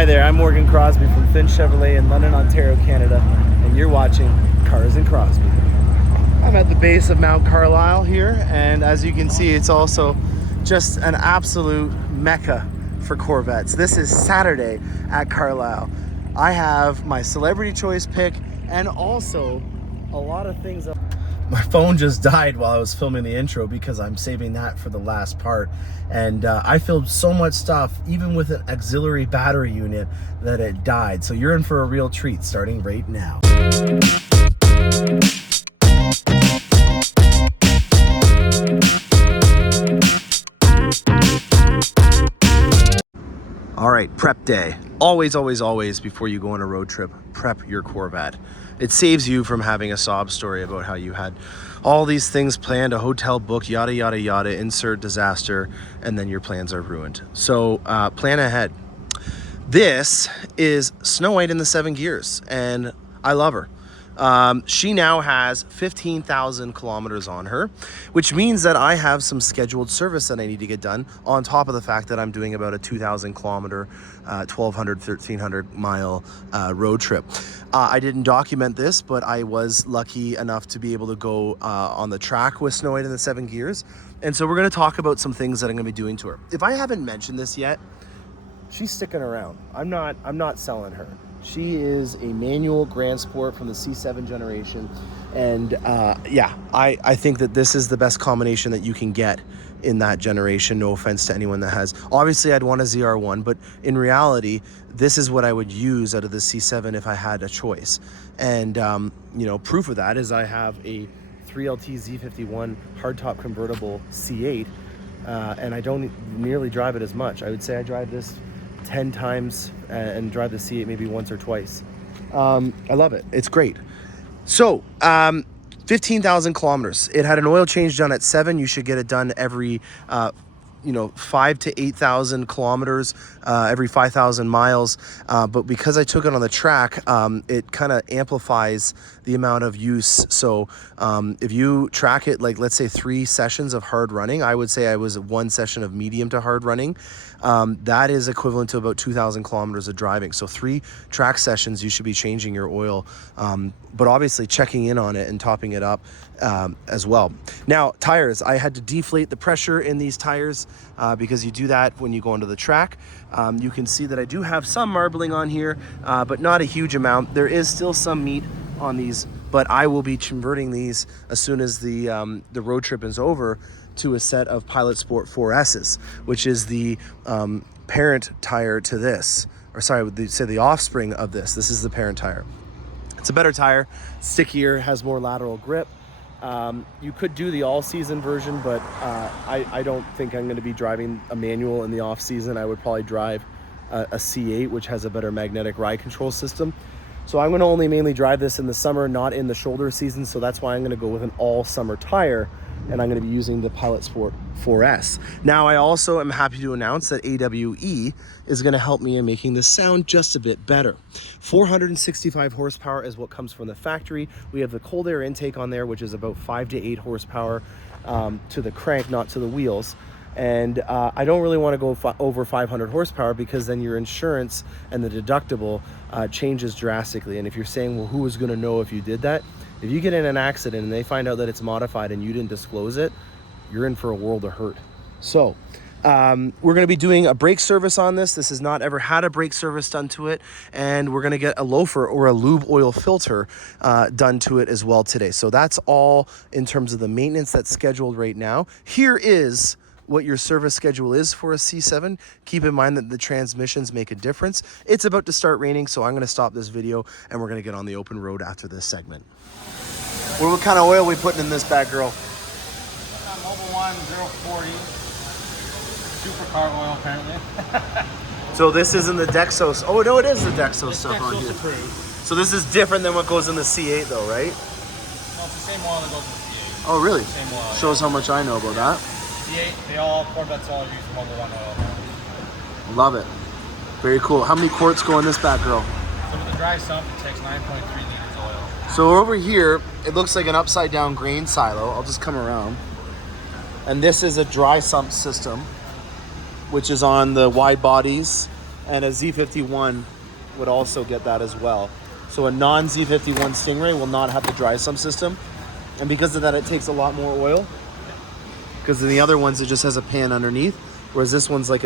Hi there, I'm Mcrosbie from Finch Chevrolet in London, Ontario, Canada, and you're watching Cars and Crosby. I'm at the base of Mount Carlisle here, and as you can see, it's also just an absolute mecca for Corvettes. This is Saturday at Carlisle. I have my celebrity choice pick and also a lot of things. My phone just died while I was filming the intro because I'm saving that for the last part. And I filmed so much stuff, even with an auxiliary battery unit, that it died. So you're in for a real treat starting right now. All right, prep day. Always, always, always, before you go on a road trip, prep your Corvette. It saves you from having a sob story about how you had all these things planned, a hotel booked, yada, yada, yada, insert disaster, and then your plans are ruined. So plan ahead. This is Snow White in the 7 gears, and I love her. She now has 15,000 kilometers on her, which means that I have some scheduled service that I need to get done on top of the fact that I'm doing about a 2,000 kilometer, 1,200, 1,300 mile road trip. I didn't document this, but I was lucky enough to be able to go on the track with Snow White in the 7 gears. And so we're going to talk about some things that I'm going to be doing to her. If I haven't mentioned this yet, she's sticking around. I'm not selling her. She is a manual Grand Sport from the C7 generation. And yeah, I think that this is the best combination that you can get in that generation. No offense to anyone that has. Obviously, I'd want a ZR1, but in reality, this is what I would use out of the C7 if I had a choice. And, you know, proof of that is I have a 3LT Z51 hardtop convertible C8, and I don't nearly drive it as much. I would say I drive this 10 times and drive the C8 maybe once or twice. I love it. It's great. So 15,000 kilometers. It had an oil change done at 7. You should get it done every 5 to 8,000 kilometers, every 5,000 miles. But because I took it on the track, it kind of amplifies the amount of use. So if you track it, like let's say 3 sessions of hard running, I would say I was 1 session of medium to hard running. That is equivalent to about 2,000 kilometers of driving. So 3 track sessions, you should be changing your oil, but obviously checking in on it and topping it up as well. Now, tires, I had to deflate the pressure in these tires because you do that when you go onto the track. You can see that I do have some marbling on here, but not a huge amount. There is still some meat on these, but I will be converting these as soon as the road trip is over to a set of Pilot Sport 4S's, which is the parent tire to this, or sorry, the offspring of this. This is the parent tire. It's a better tire, stickier, has more lateral grip. You could do the all-season version, but I don't think I'm going to be driving a manual in the off-season. I would probably drive a C8, which has a better magnetic ride control system. So I'm going to only mainly drive this in the summer, not in the shoulder season. So that's why I'm going to go with an all-summer tire, and I'm going to be using the Pilot Sport 4S. Now, I also am happy to announce that AWE is going to help me in making this sound just a bit better. 465 horsepower is what comes from the factory. We have the cold air intake on there, which is about 5 to 8 horsepower to the crank, not to the wheels. And I don't really want to go over 500 horsepower because then your insurance and the deductible changes drastically. And if you're saying, well, who is going to know if you did that? If you get in an accident and they find out that it's modified and you didn't disclose it, you're in for a world of hurt. So we're going to be doing a brake service on this. This has not ever had a brake service done to it. And we're going to get a loafer or a lube oil filter done to it as well today. So that's all in terms of the maintenance that's scheduled right now. Here is what your service schedule is for a C7. Keep in mind that the transmissions make a difference. It's about to start raining, so I'm going to stop this video and we're going to get on the open road after this segment. What kind of oil are we putting in this bad girl? Mobile One 040 supercar oil apparently. So this isn't the Dexos. Oh no, it is the Dexos stuff Dexos on here. approved. So this is different than what goes in the C8 though, right? No, it's the same oil that goes in the C8. Oh really? Same oil. Shows how much I know about that. C8, Corvettes all use Mobile One oil. Love it. Very cool. How many quarts go in this bad girl? So with the dry sump, it takes 9.3 liters oil. So over here, it looks like an upside down grain silo. I'll just come around. And this is a dry sump system, which is on the wide bodies and a Z51 would also get that as well. So a non-Z51 Stingray will not have the dry sump system, and because of that it takes a lot more oil, because in the other ones it just has a pan underneath, whereas this one's like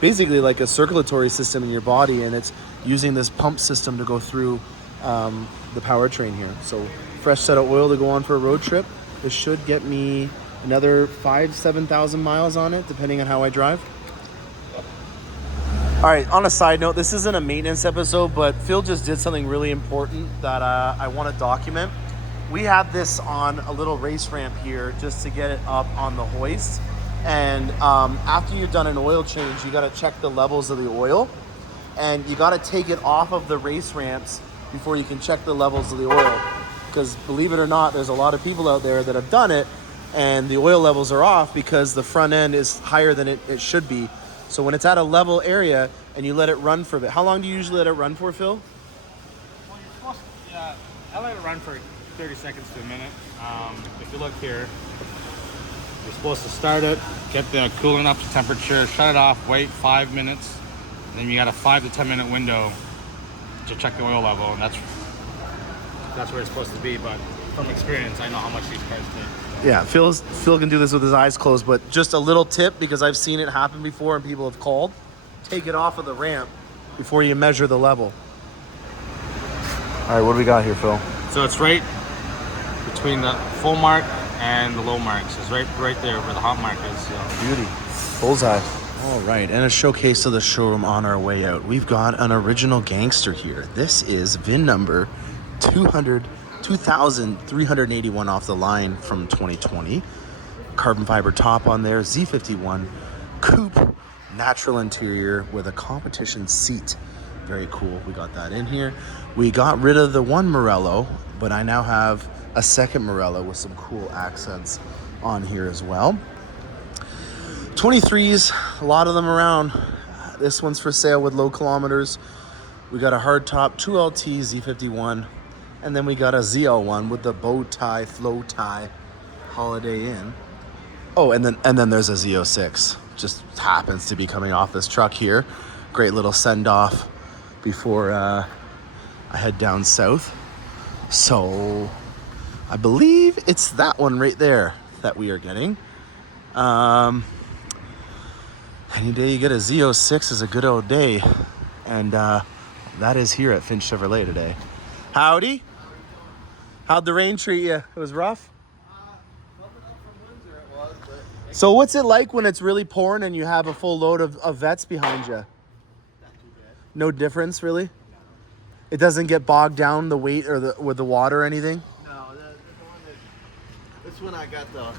basically like a circulatory system in your body, and it's using this pump system to go through the powertrain here. So fresh set of oil to go on for a road trip. This should get me another 7,000 miles on it, depending on how I drive. All right, on a side note, this isn't a maintenance episode, but Phil just did something really important that I want to document. We have this on a little race ramp here just to get it up on the hoist. And after you've done an oil change, you got to check the levels of the oil. And you got to take it off of the race ramps before you can check the levels of the oil. Because believe it or not, there's a lot of people out there that have done it, and the oil levels are off because the front end is higher than it should be. So when it's at a level area and you let it run for a bit, how long do you usually let it run for, Phil? Well, you're supposed to, yeah, I let it run for 30 seconds to a minute. If you look here, you're supposed to start it, get the coolant up to temperature, shut it off, wait 5 minutes, and then you got a 5 to 10 minute window to check the oil level, and that's where it's supposed to be. But from experience, I know how much these cars take. Yeah, Phil can do this with his eyes closed, but just a little tip, because I've seen it happen before and people have called. Take it off of the ramp before you measure the level. All right, what do we got here, Phil? So it's right between the full mark and the low marks. It's right there where the hot mark is. So. Beauty. Bullseye. All right, and a showcase of the showroom on our way out. We've got an original gangster here. This is VIN number 2,381 off the line from 2020. Carbon fiber top on there, Z51 coupe, natural interior with a competition seat. Very cool. We got that in here. We got rid of the one Morello, but I now have a second Morello with some cool accents on here as well. 23s, a lot of them around. This one's for sale with low kilometers. We got a hardtop 2LT Z51. And then we got a ZL1 with the bow tie, flow tie, Holiday Inn. Oh, and then there's a Z06. Just happens to be coming off this truck here. Great little send off before I head down south. So I believe it's that one right there that we are getting. Any day you get a Z06 is a good old day. And that is here at Finch Chevrolet today. Howdy. How'd the rain treat you? It was rough? So what's it like when it's really pouring and you have a full load of vets behind you? Not too bad. No difference, really? It doesn't get bogged down, the weight or with the water or anything? No, this one I got the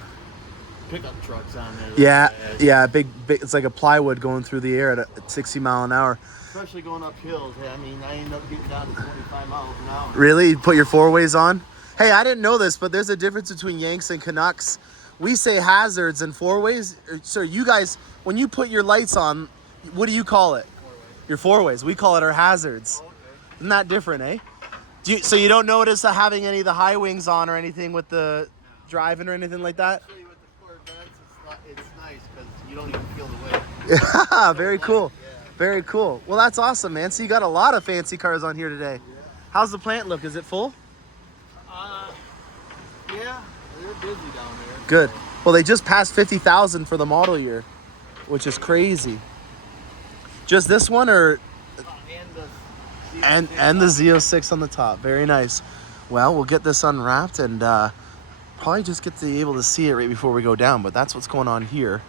pickup trucks on there. Yeah, big, it's like a plywood going through the air at 60 mile an hour. Especially going up hills. I mean, I end up getting down to 25 miles an hour. Really? You put your four-ways on? Hey, I didn't know this, but there's a difference between Yanks and Canucks. We say hazards and four-ways. So you guys, when you put your lights on, what do you call it? Four-ways. Your four-ways. We call it our hazards. Oh, okay. Isn't that different, eh? So you don't notice having any of the high wings on or anything with the driving or anything like that? Especially with the Corvettes, it's nice because you don't even feel the weight. Yeah, very cool. Yeah. Very cool. Well, that's awesome, man. So you got a lot of fancy cars on here today. Yeah. How's the plant look? Is it full? Yeah, they're busy down there. Good. Well, they just passed 50,000 for the model year, which is crazy. Just this one, or and the Z06 on the top. Very nice. Well, we'll get this unwrapped and probably just get to be able to see it right before we go down. But that's what's going on here.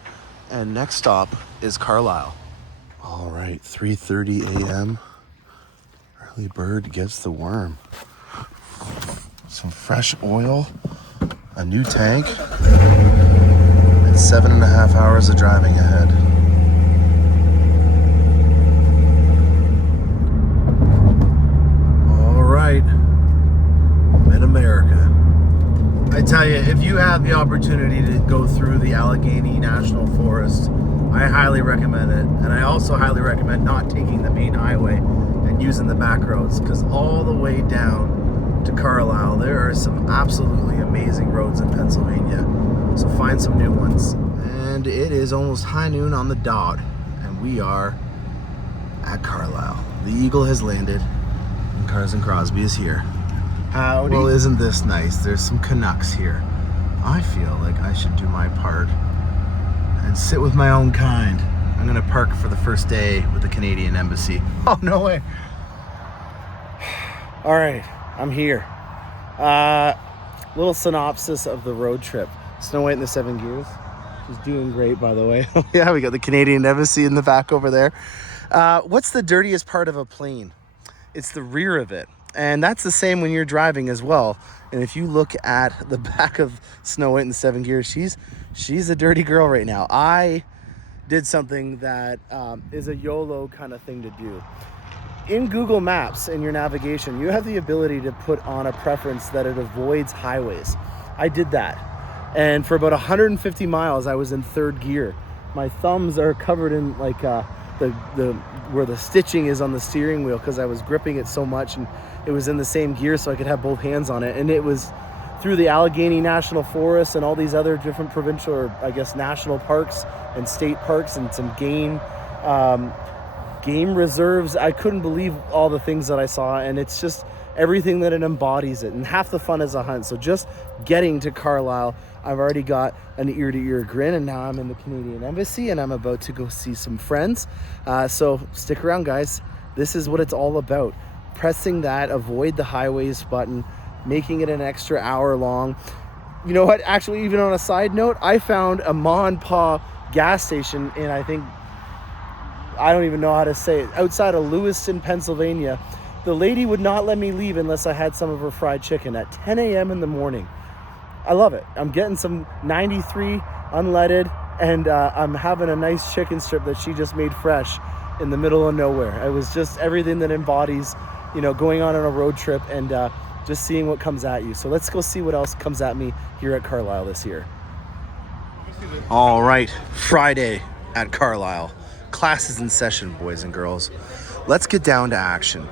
And next stop is Carlisle. All right, 3:30 a.m. Early bird gets the worm. Some fresh oil, a new tank, and 7.5 hours of driving ahead. All right, Mid-America. I tell you, if you have the opportunity to go through the Allegheny National Forest, I highly recommend it. And I also highly recommend not taking the main highway and using the back roads, because all the way down to Carlisle, there are some absolutely amazing roads in Pennsylvania. So find some new ones. And it is almost high noon on the dot, and we are at at Carlisle. The Eagle has landed and Cars and Crosby is here. Howdy. Well, isn't this nice? There's some Canucks here. I feel like I should do my part and sit with my own kind. I'm gonna park for the first day with the Canadian Embassy. Oh, no way. All right, I'm here. Little synopsis of the road trip. Snow White in the 7 Gears. She's doing great, by the way. Yeah, we got the Canadian Embassy in the back over there. What's the dirtiest part of a plane? It's the rear of it. And that's the same when you're driving as well. And if you look at the back of Snow White in the 7 Gears, she's a dirty girl right now. I did something that is a YOLO kind of thing to do. In Google Maps, in your navigation, you have the ability to put on a preference that it avoids highways. I did that. And for about 150 miles, I was in 3rd gear. My thumbs are covered in like where the stitching is on the steering wheel because I was gripping it so much, and it was in the same gear so I could have both hands on it. And it was through the Allegheny National Forest and all these other different provincial, or I guess national parks and state parks, and some game reserves. I couldn't believe all the things that I saw, and it's just everything that it embodies it. And half the fun is a hunt. So just getting to Carlisle, I've already got an ear-to-ear grin, and now I'm in the Canadian Embassy and I'm about to go see some friends. So stick around, guys. This is what it's all about. Pressing that avoid the highways button, making it an extra hour long. You know what? Actually, even on a side note, I found a Ma and Pa gas station in, I don't even know how to say it, outside of Lewiston, Pennsylvania. The lady would not let me leave unless I had some of her fried chicken at 10 a.m. in the morning. I love it. I'm getting some 93 unleaded, and I'm having a nice chicken strip that she just made fresh in the middle of nowhere. It was just everything that embodies, going on a road trip and just seeing what comes at you. So let's go see what else comes at me here at Carlisle this year. All right, Friday at Carlisle. Class is in session, boys and girls. Let's get down to action.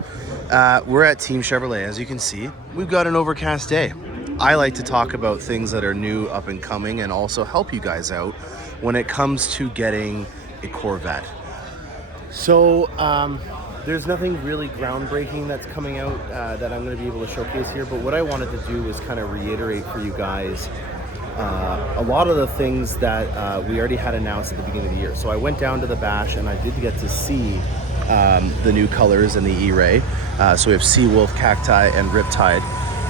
We're at Team Chevrolet. As you can see, we've got an overcast day. I like to talk about things that are new, up and coming, and also help you guys out when it comes to getting a Corvette. So there's nothing really groundbreaking that's coming out that I'm going to be able to showcase here, but what I wanted to do was kind of reiterate for you guys a lot of the things that we already had announced at the beginning of the year. So I went down to the bash and I did get to see the new colors in the E-Ray. So we have Seawolf, Cacti, and Riptide.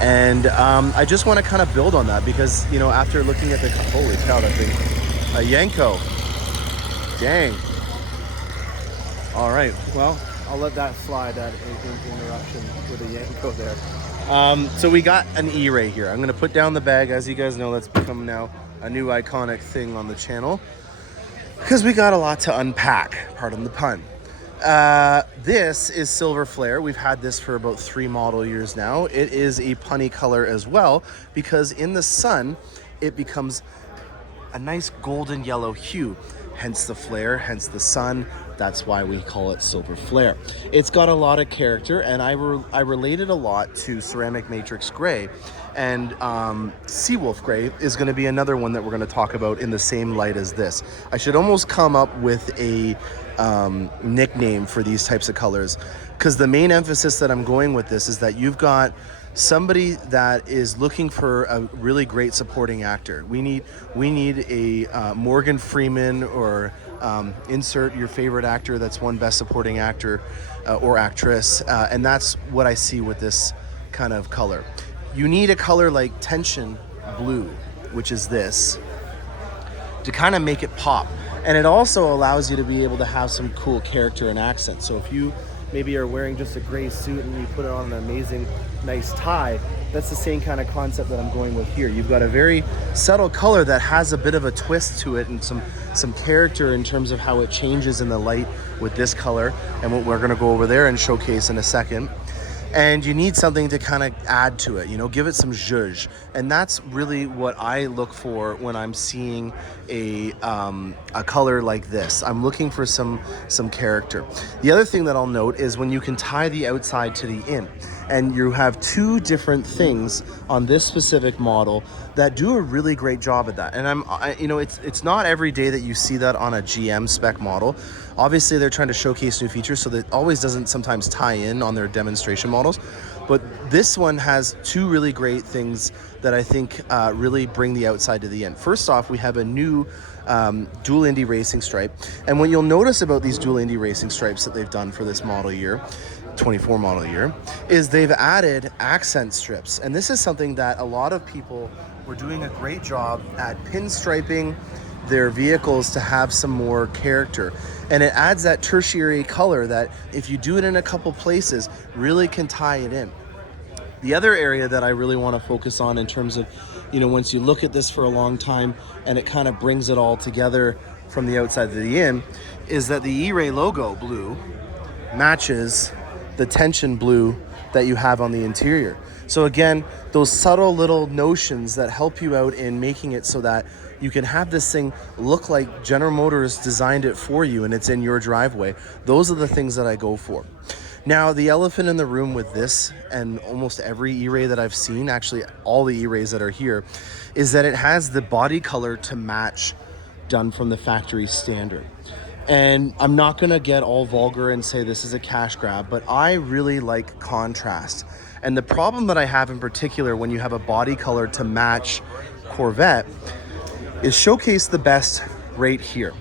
And I just want to kind of build on that because, after looking at the, holy cow, that thing, a Yanko. Dang. All right, well, I'll let that slide, that interruption with a Yanko there. So we got an E-Ray here. I'm going to put down the bag. As you guys know, that's become now a new iconic thing on the channel because we got a lot to unpack, pardon the pun. This is Silver Flare. We've had this for about 3 model years now. It is a punny color as well because in the sun, it becomes a nice golden yellow hue. Hence the flare, hence the sun. That's why we call it Silver Flare. It's got a lot of character, and I related a lot to Ceramic Matrix Gray, and Seawolf Gray is going to be another one that we're going to talk about in the same light as this. I should almost come up with a nickname for these types of colors, because the main emphasis that I'm going with this is that you've got somebody that is looking for a really great supporting actor. We need a Morgan Freeman, or insert your favorite actor that's won Best Supporting Actor or Actress, and that's what I see with this kind of color. You need a color like Tension Blue, which is this, to kind of make it pop. And it also allows you to be able to have some cool character and accent. So if you maybe are wearing just a gray suit and you put it on an amazing, nice tie, that's the same kind of concept that I'm going with here. You've got a very subtle color that has a bit of a twist to it and some character in terms of how it changes in the light with this color, and what we're gonna go over there and showcase in a second. And you need something to kind of add to it, give it some zhuzh. And that's really what I look for when I'm seeing a color like this. I'm looking for some character. The other thing that I'll note is when you can tie the outside to the in, and you have 2 different things on this specific model that do a really great job at that. And it's not every day that you see that on a GM spec model. Obviously, they're trying to showcase new features, so that always doesn't sometimes tie in on their demonstration models. But this one has two really great things that I think really bring the outside to the in. First off, we have a new dual Indy racing stripe. And what you'll notice about these dual Indy racing stripes that they've done for this model year, 24 model year, is they've added accent strips. And this is something that a lot of people were doing a great job at pinstriping their vehicles to have some more character. And it adds that tertiary color that, if you do it in a couple places, really can tie it in. The other area that I really want to focus on in terms of, once you look at this for a long time and it kind of brings it all together from the outside to the in, is that the E-Ray logo blue matches the tension blue that you have on the interior. So again, those subtle little notions that help you out in making it so that you can have this thing look like General Motors designed it for you and it's in your driveway. Those are the things that I go for. Now, the elephant in the room with this and almost every E-Ray that I've seen, actually all the E-Rays that are here, is that it has the body color to match done from the factory standard. And I'm not gonna get all vulgar and say this is a cash grab, but I really like contrast. And the problem that I have in particular when you have a body color to match Corvette is showcase the best right here.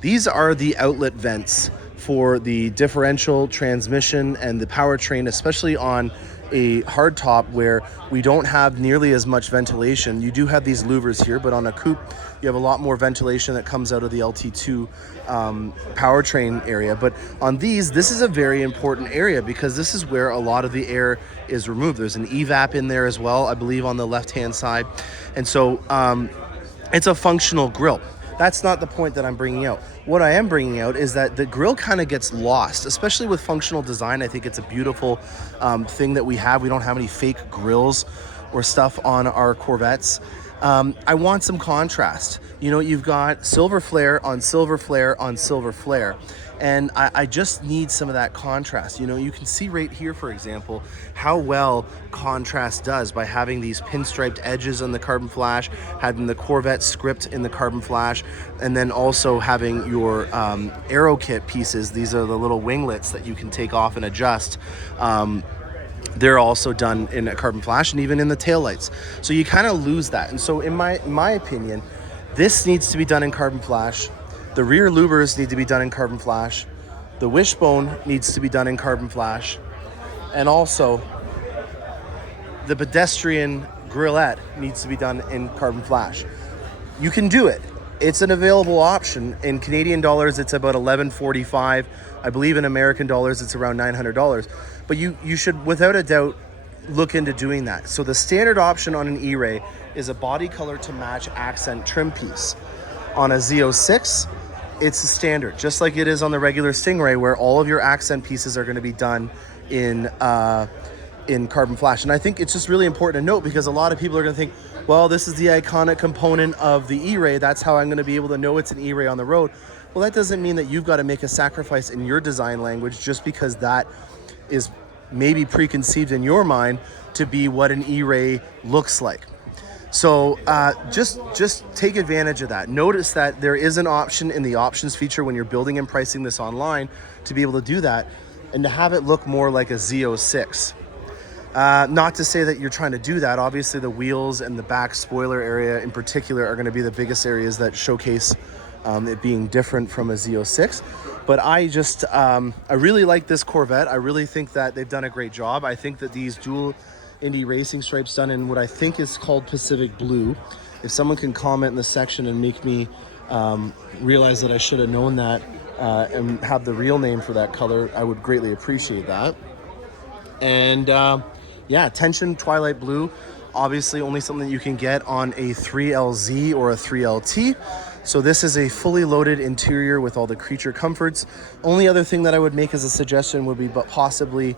These are the outlet vents for the differential transmission and the powertrain, especially on a hardtop where we don't have nearly as much ventilation. You do have these louvers here, but on a coupe, you have a lot more ventilation that comes out of the LT2 powertrain area. But on these, this is a very important area because this is where a lot of the air is removed. There's an evap in there as well, I believe, on the left-hand side. And so it's a functional grille. That's not the point that I'm bringing out. What I am bringing out is that the grille kind of gets lost, especially with functional design. I think it's a beautiful thing that we have. We don't have any fake grills or stuff on our Corvettes. I want some contrast. You've got silver flare on silver flare on silver flare. And I just need some of that contrast. You can see right here, for example, how well contrast does by having these pinstriped edges on the carbon flash, having the Corvette script in the carbon flash, and then also having your aero kit pieces. These are the little winglets that you can take off and adjust. They're also done in a carbon flash and even in the taillights. So you kind of lose that. And so in my opinion, this needs to be done in carbon flash. The rear louvers need to be done in carbon flash. The wishbone needs to be done in carbon flash. And also, the pedestrian grillette needs to be done in carbon flash. You can do it. It's an available option. In Canadian dollars, it's about $11.45. I believe in American dollars, it's around $900. But you should, without a doubt, look into doing that. So the standard option on an E-Ray is a body color to match accent trim piece. On a Z06, it's a standard, just like it is on the regular Stingray, where all of your accent pieces are going to be done in carbon flash. And I think it's just really important to note, because a lot of people are going to think, well, this is the iconic component of the E-Ray. That's how I'm going to be able to know it's an E-Ray on the road. Well, that doesn't mean that you've got to make a sacrifice in your design language just because that is maybe preconceived in your mind to be what an E-Ray looks like. So just take advantage of that. Notice that there is an option in the options feature when you're building and pricing this online to be able to do that and to have it look more like a Z06. Not to say that you're trying to do that. Obviously, the wheels and the back spoiler area in particular are going to be the biggest areas that showcase it being different from a Z06. But I really like this Corvette. I really think that they've done a great job. I think that these dual Indy racing stripes done in what I think is called Pacific Blue. If someone can comment in the section and make me realize that I should have known that and have the real name for that color, I would greatly appreciate that. And yeah, Tension Twilight Blue, obviously only something that you can get on a 3LZ or a 3LT. So this is a fully loaded interior with all the creature comforts. Only other thing that I would make as a suggestion would be possibly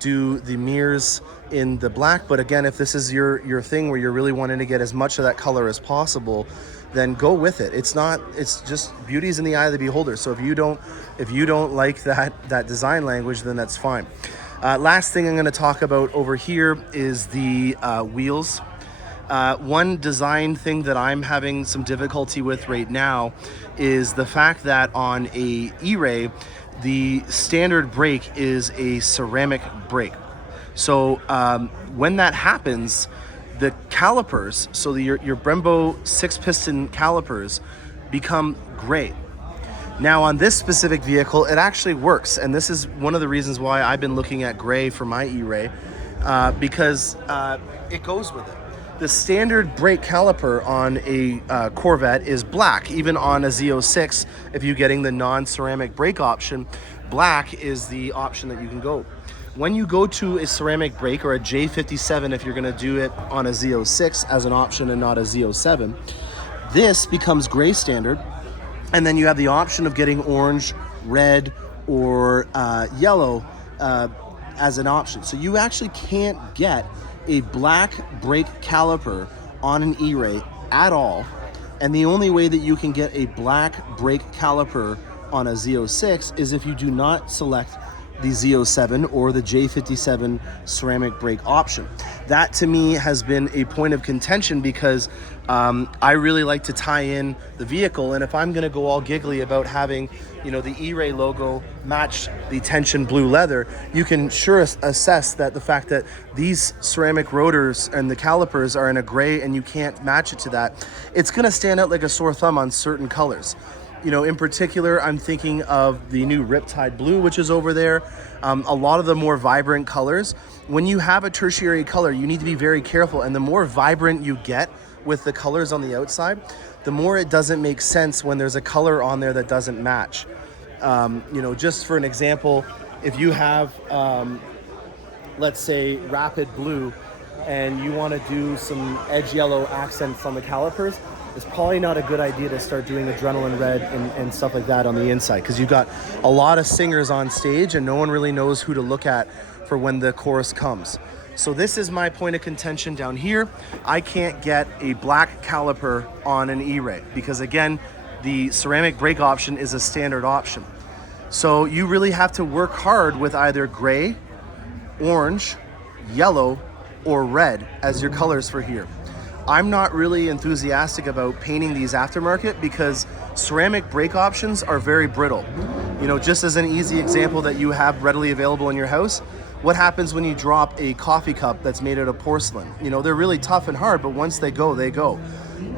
do the mirrors in the black. But again, if this is your thing where you're really wanting to get as much of that color as possible, then go with it. It's just beauty's in the eye of the beholder. So if you don't like that design language, then that's fine. Last thing I'm going to talk about over here is the wheels. One design thing that I'm having some difficulty with right now is the fact that on a E-Ray, the standard brake is a ceramic brake. So when that happens, the calipers, so your Brembo 6-piston calipers, become gray. Now on this specific vehicle, it actually works, and this is one of the reasons why I've been looking at gray for my E-Ray, because it goes with it. The standard brake caliper on a Corvette is black. Even on a Z06, if you're getting the non-ceramic brake option, black is the option that you can go. When you go to a ceramic brake or a J57, if you're going to do it on a Z06 as an option and not a Z07, this becomes gray standard. And then you have the option of getting orange, red, or yellow as an option. So you actually can't get a black brake caliper on an E-Ray at all. And the only way that you can get a black brake caliper on a Z06 is if you do not select the Z07 or the J57 ceramic brake option. That to me has been a point of contention because I really like to tie in the vehicle, and if I'm going to go all giggly about having, the E-Ray logo match the tension blue leather, you can sure assess that the fact that these ceramic rotors and the calipers are in a gray and you can't match it to that, it's going to stand out like a sore thumb on certain colors. In particular, I'm thinking of the new Riptide Blue, which is over there. A lot of the more vibrant colors. When you have a tertiary color, you need to be very careful. And the more vibrant you get with the colors on the outside, the more it doesn't make sense when there's a color on there that doesn't match. Just for an example, if you have, let's say, Rapid Blue, and you want to do some edge yellow accents on the calipers, it's probably not a good idea to start doing Adrenaline Red and stuff like that on the inside, because you've got a lot of singers on stage and no one really knows who to look at for when the chorus comes. So this is my point of contention down here. I can't get a black caliper on an E-Ray because, again, the ceramic brake option is a standard option. So you really have to work hard with either gray, orange, yellow, or red as your colors for here. I'm not really enthusiastic about painting these aftermarket because ceramic brake options are very brittle. Just as an easy example that you have readily available in your house, what happens when you drop a coffee cup that's made out of porcelain? They're really tough and hard, but once they go, they go.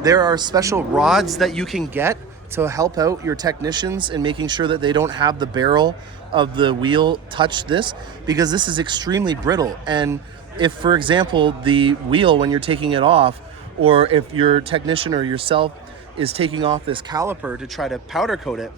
There are special rods that you can get to help out your technicians in making sure that they don't have the barrel of the wheel touch this, because this is extremely brittle. And if, for example, the wheel, when you're taking it off, or if your technician or yourself is taking off this caliper to try to powder coat it,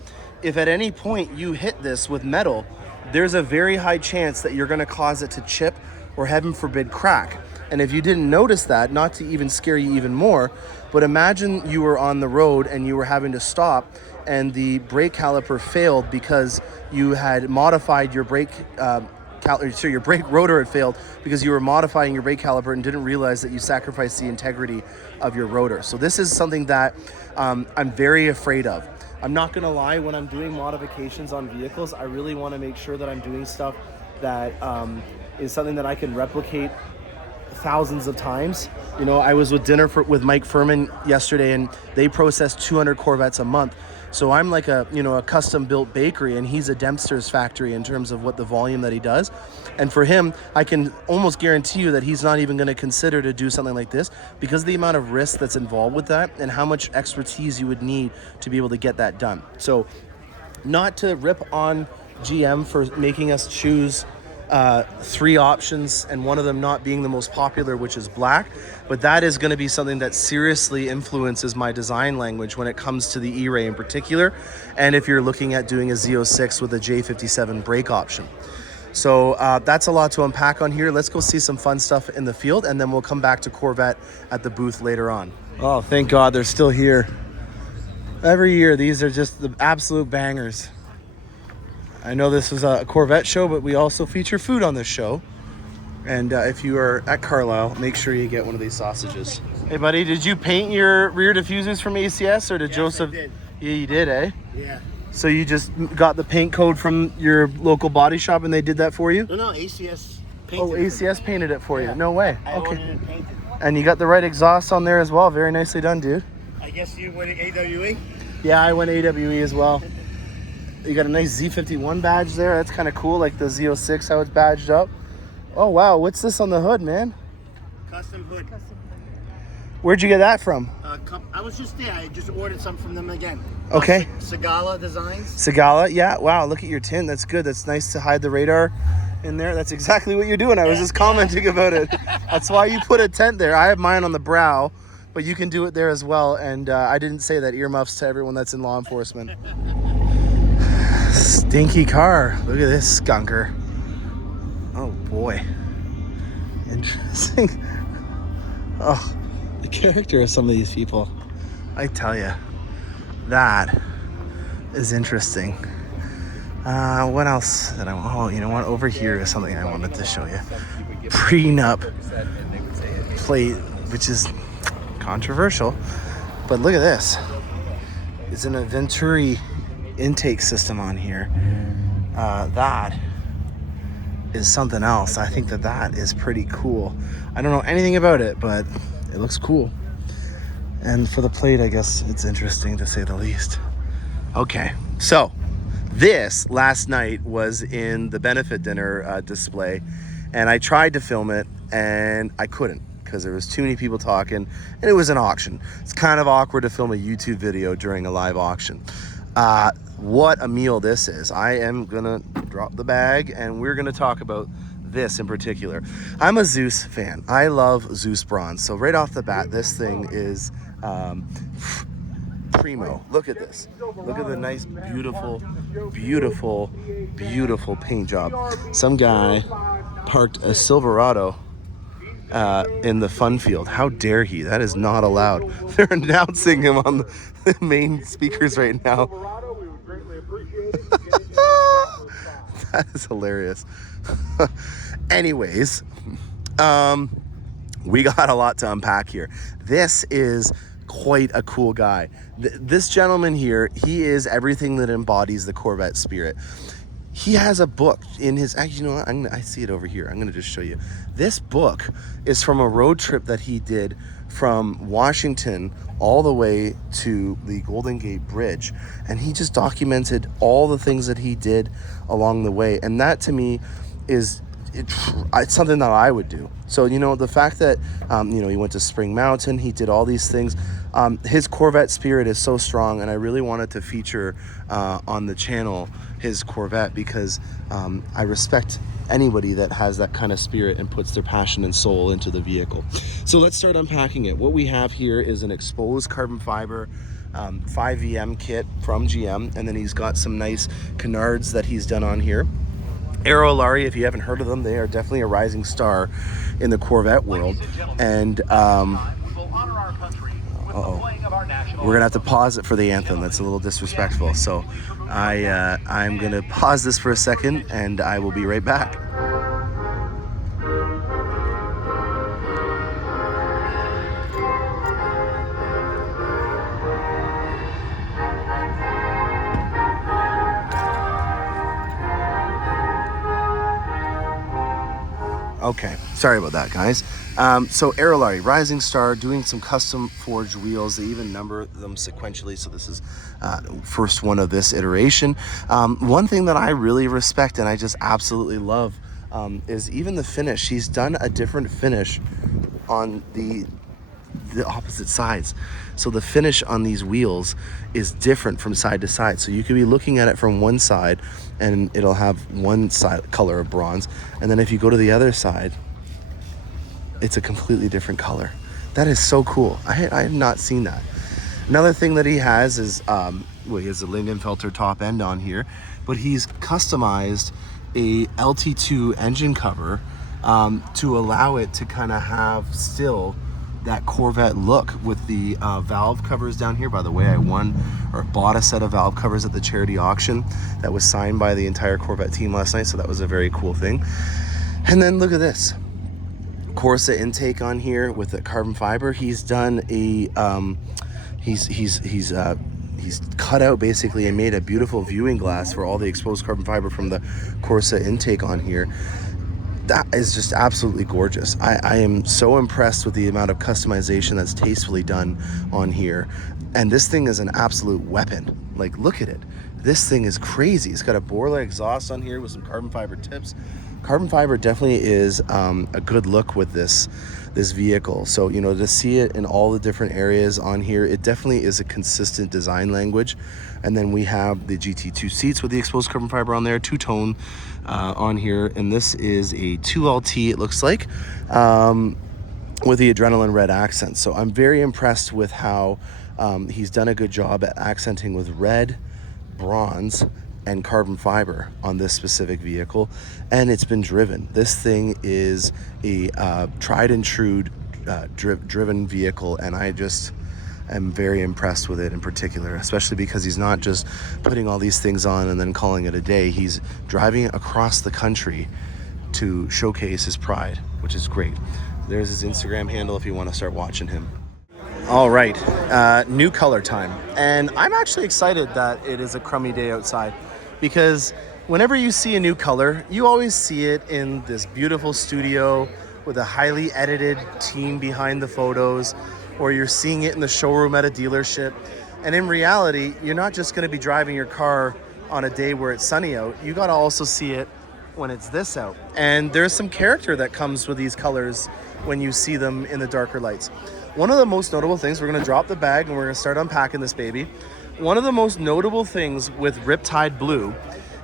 if at any point you hit this with metal, there's a very high chance that you're going to cause it to chip or, heaven forbid, crack. And if you didn't notice that, not to even scare you even more, but imagine you were on the road and you were having to stop and the brake caliper failed because you had modified your brake so your brake rotor had failed because you were modifying your brake caliper and didn't realize that you sacrificed the integrity of your rotor. So this is something that I'm very afraid of. I'm not going to lie, when I'm doing modifications on vehicles, I really want to make sure that I'm doing stuff that is something that I can replicate thousands of times. I was with dinner with Mike Furman yesterday, and they process 200 Corvettes a month. So I'm like a custom built bakery, and he's a Dempster's factory in terms of what the volume that he does. And for him, I can almost guarantee you that he's not even going to consider to do something like this because of the amount of risk that's involved with that and how much expertise you would need to be able to get that done. So not to rip on GM for making us choose 3 options and one of them not being the most popular, which is black, but that is going to be something that seriously influences my design language when it comes to the E-Ray in particular, and if you're looking at doing a Z06 with a J57 brake option. So that's a lot to unpack on here. Let's go see some fun stuff in the field, and then we'll come back to Corvette at the booth later on. Oh, thank God they're still here. Every year these are just the absolute bangers. I know this is a Corvette show, but we also feature food on this show. And if you are at Carlisle, make sure you get one of these sausages. Hey, buddy, did you paint your rear diffusers from ACS, or did Joseph? I did. Yeah, you did, eh? Yeah. So you just got the paint code from your local body shop, and they did that for you? No, ACS painted. Oh, ACS painted it for you. No way. I Okay. ordered it painted. And you got the right exhaust on there as well. Very nicely done, dude. I guess you went AWE? Yeah, I went AWE as well. You got a nice Z51 badge there. That's kind of cool, like the Z06, how it's badged up. Oh, wow. What's this on the hood, man? Custom hood. Where'd you get that from? I was just there. I just ordered some from them again. Okay. Segala Designs. Segala, yeah. Wow, look at your tint. That's good. That's nice to hide the radar in there. That's exactly what you're doing. I was just commenting about it. That's why you put a tent there. I have mine on the brow, but you can do it there as well. And I didn't say that. Earmuffs to everyone that's in law enforcement. Stinky car. Look at this skunker. Oh boy. Interesting. Oh, the character of some of these people. I tell you, that is interesting. What else did I want? Oh, you know what? Over here is something I wanted to show you. Prenup plate, which is controversial, but look at this. It's an Venturi intake system on here. That is something else. I think that is pretty cool. I don't know anything about it, but it looks cool. And for the plate, I guess it's interesting to say the least. Okay, so this last night was in the benefit dinner display, and I tried to film it and I couldn't because there was too many people talking and it was an auction. It's kind of awkward to film a YouTube video during a live auction. What a meal this is. I am gonna drop the bag and we're gonna talk about this in particular. I'm a Zeus fan. I love Zeus Bronze. So right off the bat, this thing is primo. Look at this. Look at the nice, beautiful, beautiful, beautiful paint job. Some guy parked a Silverado in the fun field. How dare he? That is not allowed. They're announcing him on the main speakers right now. That is hilarious. Anyways, we got a lot to unpack here. This is quite a cool guy. This gentleman here, he is everything that embodies the Corvette spirit. He has a book in his, actually, you know what? I see it over here. I'm going to just show you. This book is from a road trip that he did from Washington all the way to the Golden Gate Bridge. And he just documented all the things that he did along the way. And that to me is it's something that I would do. So, you know, the fact that, you know, he went to Spring Mountain, he did all these things. His Corvette spirit is so strong, and I really wanted to feature on the channel his Corvette because I respect anybody that has that kind of spirit and puts their passion and soul into the vehicle. So let's start unpacking it. What we have here is an exposed carbon fiber 5VM kit from GM, and then he's got some nice canards that he's done on here. Aerolari, if you haven't heard of them, they are definitely a rising star in the Corvette world. And we're gonna have to pause it for the anthem. That's a little disrespectful. So I'm gonna pause this for a second and I will be right back. Okay, sorry about that, guys. So Aerolari, Rising Star, doing some custom forged wheels. They even number them sequentially, so this is first one of this iteration. One thing that I really respect and I just absolutely love is even the finish. He's done a different finish on the opposite sides. So the finish on these wheels is different from side to side. So you could be looking at it from one side and it'll have one side color of bronze. And then if you go to the other side, it's a completely different color. That is so cool. I have not seen that. Another thing that he has is, well, he has a Lingenfelter top end on here, but he's customized a LT2 engine cover to allow it to kind of have still that Corvette look with the valve covers down here. By the way, I bought a set of valve covers at the charity auction that was signed by the entire Corvette team last night, so that was a very cool thing. And then look at this Corsa intake on here with the carbon fiber. He's done a he's cut out basically and made a beautiful viewing glass for all the exposed carbon fiber from the Corsa intake on here. that is just absolutely gorgeous. I am so impressed with the amount of customization that's tastefully done on here. And this thing is an absolute weapon. Like, look at it. This thing is crazy. It's got a Borla exhaust on here with some carbon fiber tips. Carbon fiber definitely is a good look with this vehicle. So, you know, to see it in all the different areas on here, it definitely is a consistent design language. And then we have the GT2 seats with the exposed carbon fiber on there, two-tone on here. And this is a 2LT, it looks like, with the Adrenaline Red accent. So I'm very impressed with how he's done a good job at accenting with red, bronze, and carbon fiber on this specific vehicle, and it's been driven. This thing is a tried and true driven vehicle, and I just am very impressed with it in particular, especially because he's not just putting all these things on and then calling it a day. He's driving it across the country to showcase his pride, which is great. There's his Instagram handle if you want to start watching him. All right, new color time. And I'm actually excited that it is a crummy day outside, because whenever you see a new color, you always see it in this beautiful studio with a highly edited team behind the photos, or you're seeing it in the showroom at a dealership. And in reality, you're not just gonna be driving your car on a day where it's sunny out. You gotta also see it when it's this out. And there's some character that comes with these colors when you see them in the darker lights. One of the most notable things, we're gonna drop the bag and we're gonna start unpacking this baby. One of the most notable things with Riptide Blue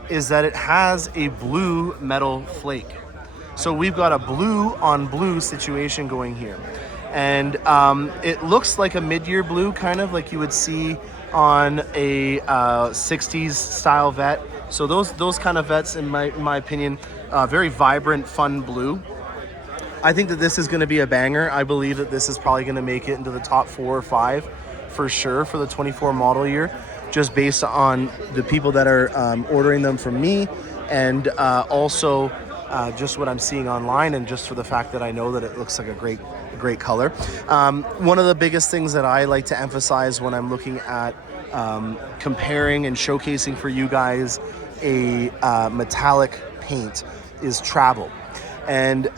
is that it has a blue metal flake. So we've got a blue on blue situation going here. And it looks like a mid-year blue, kind of like you would see on a 60s style vet. So those kind of vets, in my opinion, very vibrant, fun blue. I think that this is gonna be a banger. I believe that this is probably gonna make it into the top 4 or 5 for sure for the 24 model year, just based on the people that are ordering them from me, and also just what I'm seeing online, and just for the fact that I know that it looks like a great color. One of the biggest things that I like to emphasize when I'm looking at comparing and showcasing for you guys a metallic paint is travel. And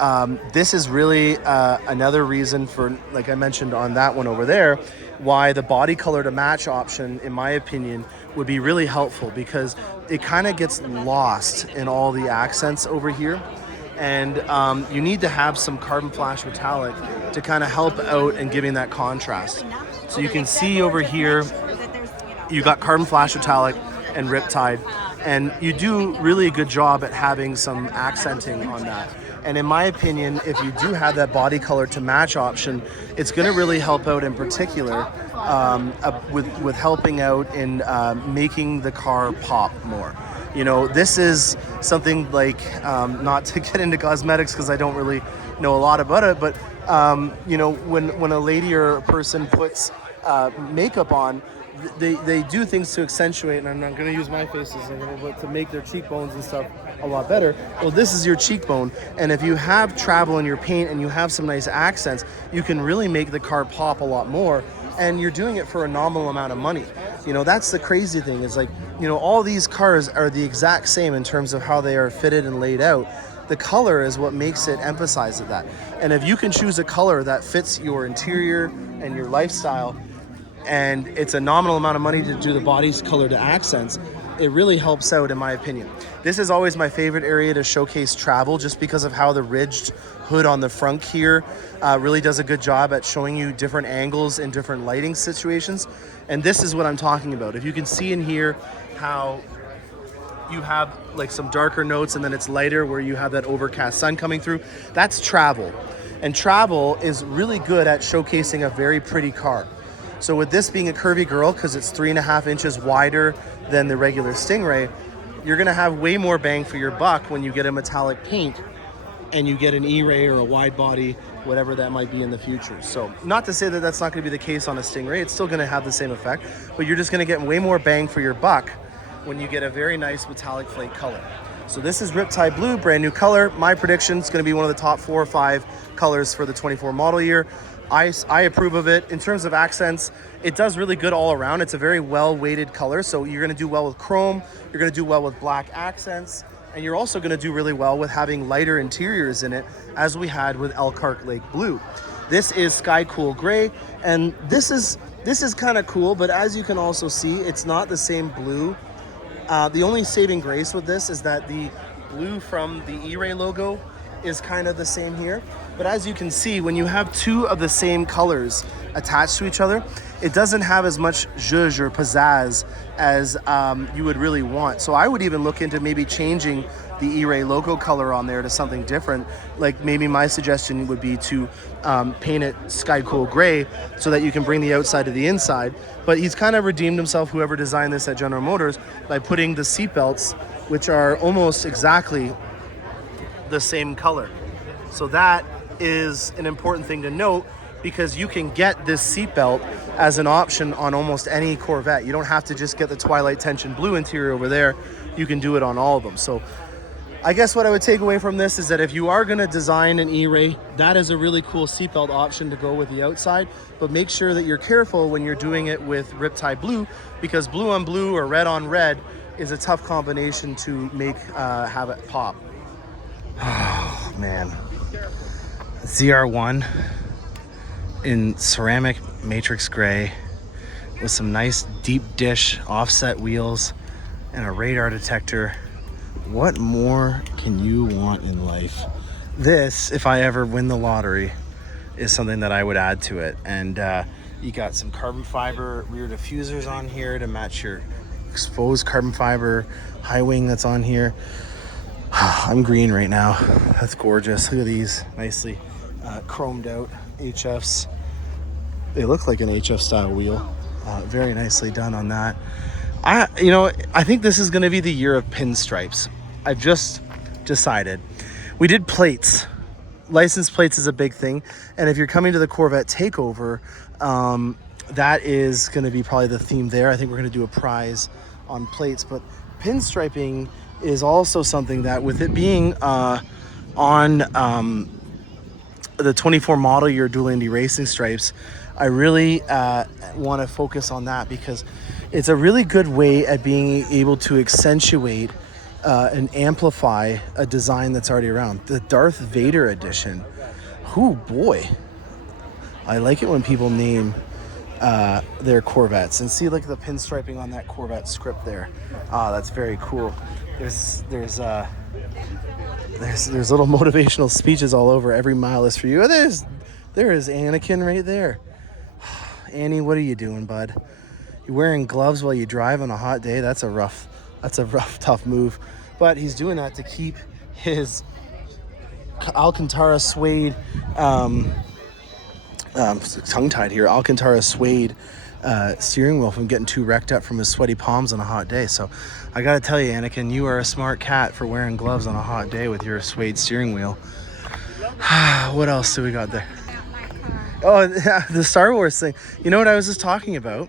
this is really another reason for, like I mentioned on that one over there, why the body color to match option, in my opinion, would be really helpful, because it kind of gets lost in all the accents over here. And you need to have some carbon flash metallic to kind of help out in giving that contrast. So you can see over here, you got carbon flash metallic and Riptide, and you do really a good job at having some accenting on that. And in my opinion, if you do have that body color to match option, it's going to really help out in particular with helping out in making the car pop more. You know, this is something like, not to get into cosmetics because I don't really know a lot about it, but you know, when a lady or a person puts makeup on, they do things to accentuate, and I'm not going to use my face as an example, but to make their cheekbones and stuff a lot better. Well, this is your cheekbone, and if you have travel in your paint and you have some nice accents, you can really make the car pop a lot more, and you're doing it for a nominal amount of money. You know, that's the crazy thing. It's like, you know, all these cars are the exact same in terms of how they are fitted and laid out. The color is what makes it emphasize that. And if you can choose a color that fits your interior and your lifestyle, and it's a nominal amount of money to do the body's color to accents, it really helps out, in my opinion. This is always my favorite area to showcase travel, just because of how the ridged hood on the front here really does a good job at showing you different angles in different lighting situations. And this is what I'm talking about. If you can see in here how you have like some darker notes and then it's lighter where you have that overcast sun coming through, that's travel. And travel is really good at showcasing a very pretty car. So with this being a curvy girl, because it's 3.5 inches wider than the regular Stingray, you're gonna have way more bang for your buck when you get a metallic paint and you get an E-Ray or a wide body, whatever that might be in the future. So not to say that that's not gonna be the case on a Stingray, it's still gonna have the same effect, but you're just gonna get way more bang for your buck when you get a very nice metallic flake color. So this is Riptide Blue, brand new color. My prediction is gonna be one of the top 4 or 5 colors for the 24 model year. I approve of it. In terms of accents, it does really good all around. It's a very well weighted color, so you're gonna do well with chrome, you're gonna do well with black accents, And you're also going to do really well with having lighter interiors in it, as we had with Elkhart Lake Blue. This is Sky Cool Gray, and this is kind of cool, but as you can also see, it's not the same blue. The only saving grace with this is that the blue from the E-Ray logo is kind of the same here. But as you can see, when you have two of the same colors attached to each other, it doesn't have as much zhuzh or pizzazz as you would really want. So I would even look into maybe changing the E-Ray logo color on there to something different. Like maybe my suggestion would be to paint it Sky Cool Gray so that you can bring the outside to the inside. But he's kind of redeemed himself, whoever designed this at General Motors, by putting the seatbelts, which are almost exactly the same color. So that is an important thing to note, because you can get this seatbelt as an option on almost any Corvette. You don't have to just get the Twilight Tension blue interior over there. You can do it on all of them. So I guess what I would take away from this is that if you are gonna design an E-Ray, that is a really cool seatbelt option to go with the outside, but make sure that you're careful when you're doing it with Riptide Blue, because blue on blue or red on red is a tough combination to make have it pop. Oh man. ZR1 in ceramic matrix gray with some nice deep dish offset wheels and a radar detector. What more can you want in life? This, if I ever win the lottery, is something that I would add to it. And you got some carbon fiber rear diffusers on here to match your exposed carbon fiber high wing that's on here. I'm green right now. That's gorgeous. Look at these nicely chromed out HFs. They look like an HF style wheel. Very nicely done on that. I think this is going to be the year of pinstripes. I've just decided. We did plates. License plates is a big thing. And if you're coming to the Corvette takeover, that is going to be probably the theme there. I think we're going to do a prize on plates. But pinstriping is also something that, with it being on the 24 model year dual Indy racing stripes, I really want to focus on that, because it's a really good way at being able to accentuate and amplify a design that's already around. The Darth Vader edition. Oh boy. I like it when people name their Corvettes. And see, look at the pinstriping on that Corvette script there. That's very cool. There's little motivational speeches all over. Every mile is for you. There is Anakin right there. Annie, what are you doing, bud? You're wearing gloves while you drive on a hot day. That's a rough, tough move. But he's doing that to keep his Alcantara suede, tongue-tied here, Alcantara suede steering wheel from getting too wrecked up from his sweaty palms on a hot day. So I gotta tell you, Anakin, you are a smart cat for wearing gloves on a hot day with your suede steering wheel. What else do we got there? Oh, yeah, the Star Wars thing. You know what I was just talking about?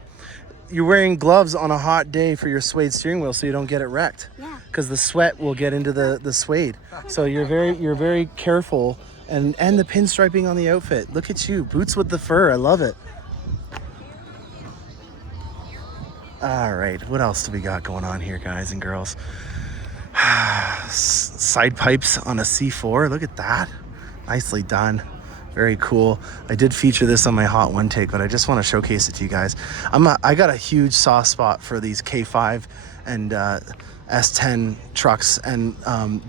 You're wearing gloves on a hot day for your suede steering wheel so you don't get it wrecked. Yeah. Because the sweat will get into the suede. So you're very careful. And the pinstriping on the outfit. Look at you, boots with the fur. I love it. All right, what else do we got going on here, guys and girls? Side pipes on a C4. Look at that. Nicely done. Very cool. I did feature this on my Hot One Take, but I just want to showcase it to you guys. I got a huge soft spot for these K5 and S10 trucks, and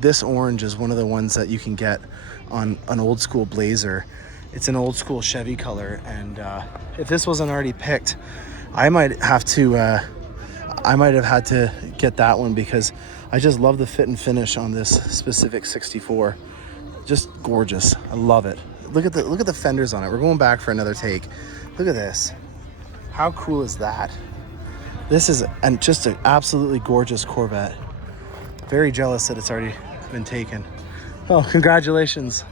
this orange is one of the ones that you can get on an old school Blazer. It's an old school Chevy color, and if this wasn't already picked, I might have had to get that one, because I just love the fit and finish on this specific 64. Just gorgeous. I love it. Look at the fenders on it. We're going back for another take. Look at this. How cool is that? This is just an absolutely gorgeous Corvette. Very jealous that it's already been taken. Oh, congratulations.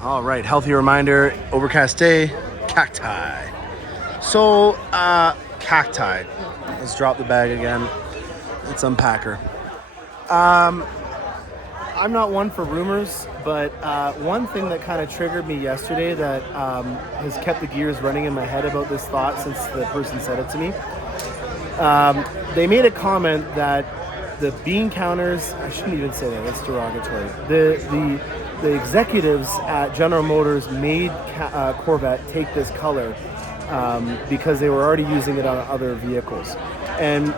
All right, healthy reminder, overcast day, Cacti. So, Cacti. Let's drop the bag again. Let's unpack her. I'm not one for rumors, but one thing that kind of triggered me yesterday that has kept the gears running in my head about this thought since the person said it to me. They made a comment that the bean counters, I shouldn't even say that, it's derogatory. The executives at General Motors made Corvette take this color because they were already using it on other vehicles. And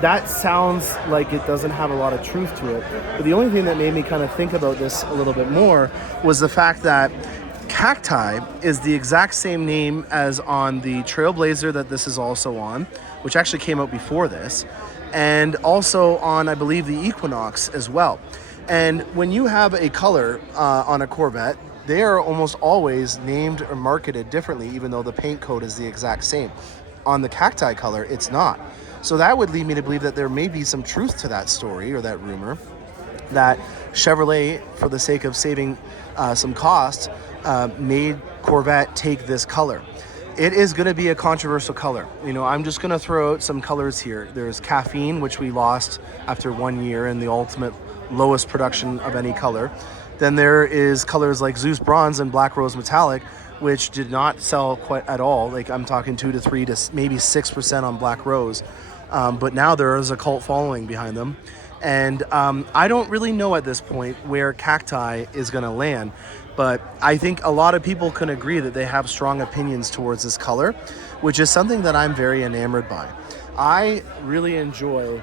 that sounds like it doesn't have a lot of truth to it. But the only thing that made me kind of think about this a little bit more was the fact that Cacti is the exact same name as on the Trailblazer that this is also on, which actually came out before this, and also on, I believe, the Equinox as well. And when you have a color on a Corvette, they are almost always named or marketed differently, even though the paint code is the exact same. On the Cacti color, it's not. So that would lead me to believe that there may be some truth to that story or that rumor, that Chevrolet, for the sake of saving some cost, made Corvette take this color. It is going to be a controversial color. You know, I'm just going to throw out some colors here. There's Caffeine, which we lost after 1 year in the ultimate lowest production of any color. Then there is colors like Zeus Bronze and Black Rose Metallic, which did not sell quite at all. Like, I'm talking 2 to 3 to maybe 6% on Black Rose. But now there is a cult following behind them. And I don't really know at this point where Cacti is going to land. But I think a lot of people can agree that they have strong opinions towards this color, which is something that I'm very enamored by. I really enjoy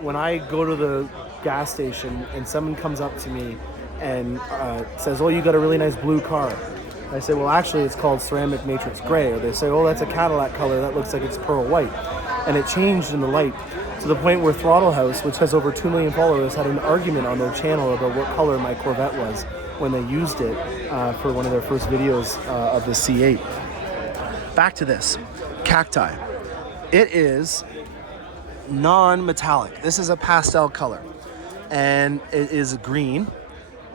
when I go to the gas station and someone comes up to me and says, "Oh, you got a really nice blue car." I say, "Well, actually, it's called Ceramic Matrix Gray." Or they say, "Oh, that's a Cadillac color. That looks like it's pearl white." And it changed in the light to the point where Throttle House, which has over 2 million followers, had an argument on their channel about what color my Corvette was when they used it for one of their first videos of the C8. Back to this, Cacti. It is non-metallic. This is a pastel color, and it is green,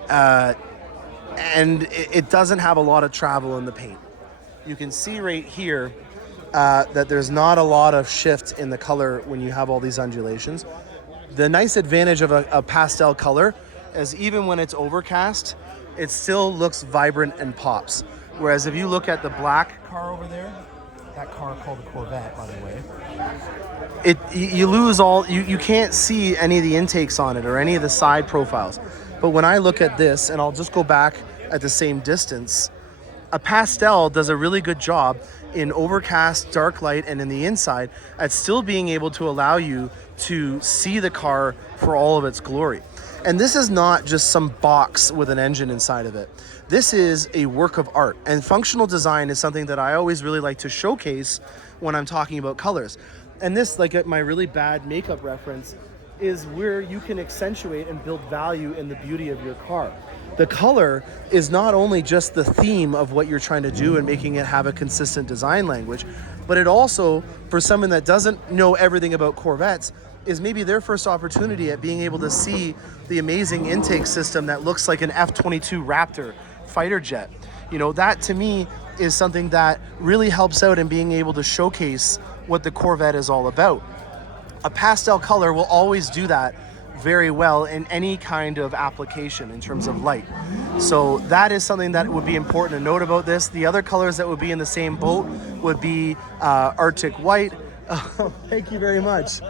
and it doesn't have a lot of travel in the paint. You can see right here that there's not a lot of shift in the color when you have all these undulations. The nice advantage of a pastel color is even when it's overcast, it still looks vibrant and pops. Whereas if you look at the black car over there, that car called the Corvette, by the way, you lose all, you can't see any of the intakes on it or any of the side profiles. But when I look at this, and I'll just go back at the same distance, a pastel does a really good job in overcast, dark light, and in the inside at still being able to allow you to see the car for all of its glory. And this is not just some box with an engine inside of it. This is a work of art, and functional design is something that I always really like to showcase when I'm talking about colors. And this, like my really bad makeup reference, is where you can accentuate and build value in the beauty of your car. The color is not only just the theme of what you're trying to do and making it have a consistent design language, but it also, for someone that doesn't know everything about Corvettes, is maybe their first opportunity at being able to see the amazing intake system that looks like an F-22 Raptor fighter jet. You know, that to me is something that really helps out in being able to showcase what the Corvette is all about. A pastel color will always do that very well in any kind of application in terms of light. So that is something that would be important to note about this. The other colors that would be in the same boat would be Arctic White. Oh, thank you very much.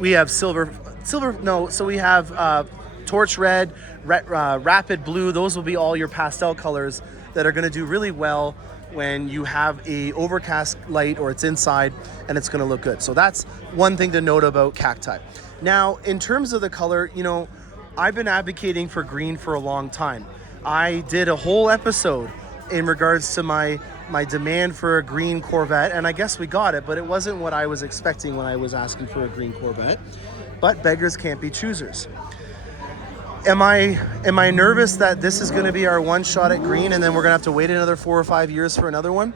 We have so we have Torch Red, Rapid Blue. Those will be all your pastel colors that are going to do really well when you have a overcast light or it's inside, and it's going to look good. So that's one thing to note about Cacti. Now, in terms of the color, you know, I've been advocating for green for a long time. I did a whole episode in regards to my demand for a green Corvette, and I guess we got it, but it wasn't what I was expecting when I was asking for a green Corvette. But beggars can't be choosers. Am I nervous that this is going to be our one shot at green and then we're going to have to wait another 4 or 5 years for another one?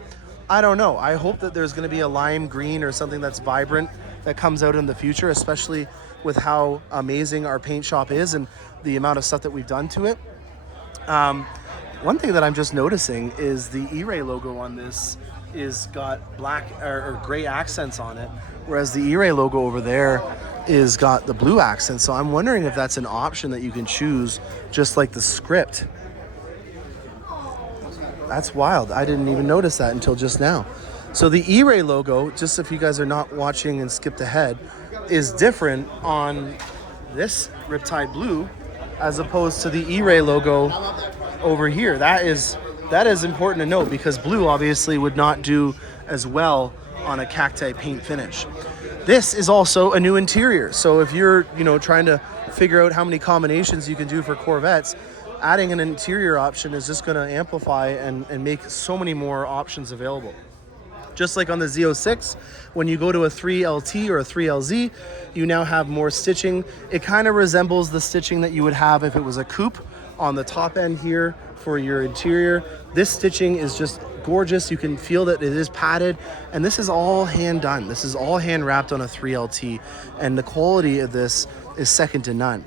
I don't know. I hope that there's going to be a lime green or something that's vibrant that comes out in the future, especially with how amazing our paint shop is and the amount of stuff that we've done to it. One thing that I'm just noticing is the E-Ray logo on this is got black or gray accents on it, whereas the E-Ray logo over there is got the blue accent. So I'm wondering if that's an option that you can choose, just like the script. That's wild. I didn't even notice that until just now. So the E-Ray logo, just if you guys are not watching and skipped ahead, is different on this Riptide Blue as opposed to the E-Ray logo over here. That is important to note, because blue obviously would not do as well on a Cacti paint finish. This is also a new interior, so if you're trying to figure out how many combinations you can do for Corvettes, adding an interior option is just going to amplify and make so many more options available. Just like on the Z06, when you go to a 3LT or a 3LZ, you now have more stitching. It kind of resembles the stitching that you would have if it was a coupe on the top end here for your interior. This stitching is just gorgeous. You can feel that it is padded, and this is all hand done. This is all hand wrapped on a 3LT, and the quality of this is second to none.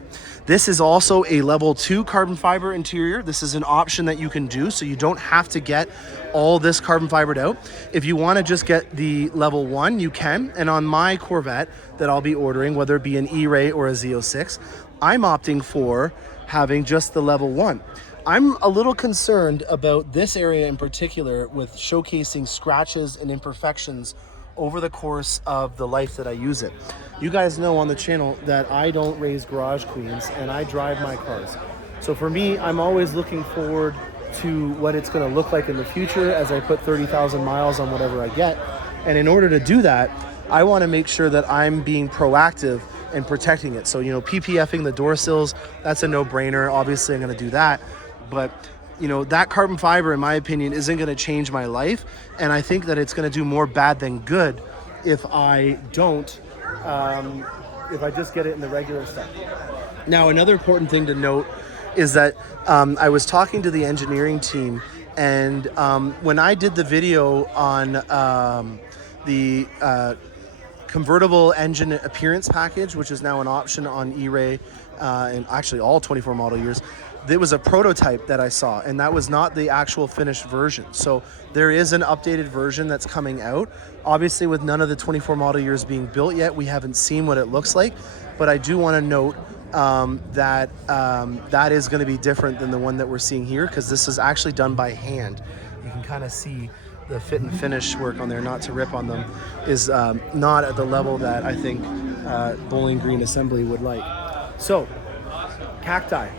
This is also a level 2 carbon fiber interior. This is an option that you can do, so you don't have to get all this carbon fibered out. If you want to just get the level 1, you can. And on my Corvette that I'll be ordering, whether it be an E-Ray or a Z06, I'm opting for having just the level 1. I'm a little concerned about this area in particular with showcasing scratches and imperfections over the course of the life that I use it. You guys know on the channel that I don't raise garage queens and I drive my cars. So for me, I'm always looking forward to what it's going to look like in the future as I put 30,000 miles on whatever I get. And in order to do that, I want to make sure that I'm being proactive and protecting it. So, PPFing the door sills, that's a no-brainer. Obviously, I'm going to do that. But that carbon fiber, in my opinion, isn't going to change my life, and I think that it's going to do more bad than good if I don't, if I just get it in the regular stuff. Now, another important thing to note is that I was talking to the engineering team, and when I did the video on the convertible engine appearance package, which is now an option on E-Ray and actually all 24 model years, there was a prototype that I saw, and that was not the actual finished version. So there is an updated version that's coming out. Obviously, with none of the 24 model years being built yet, we haven't seen what it looks like, but I do want to note that that is going to be different than the one that we're seeing here, because this is actually done by hand. You can kind of see the fit and finish work on there, not to rip on them, is not at the level that I think Bowling Green Assembly would like. So, Cacti.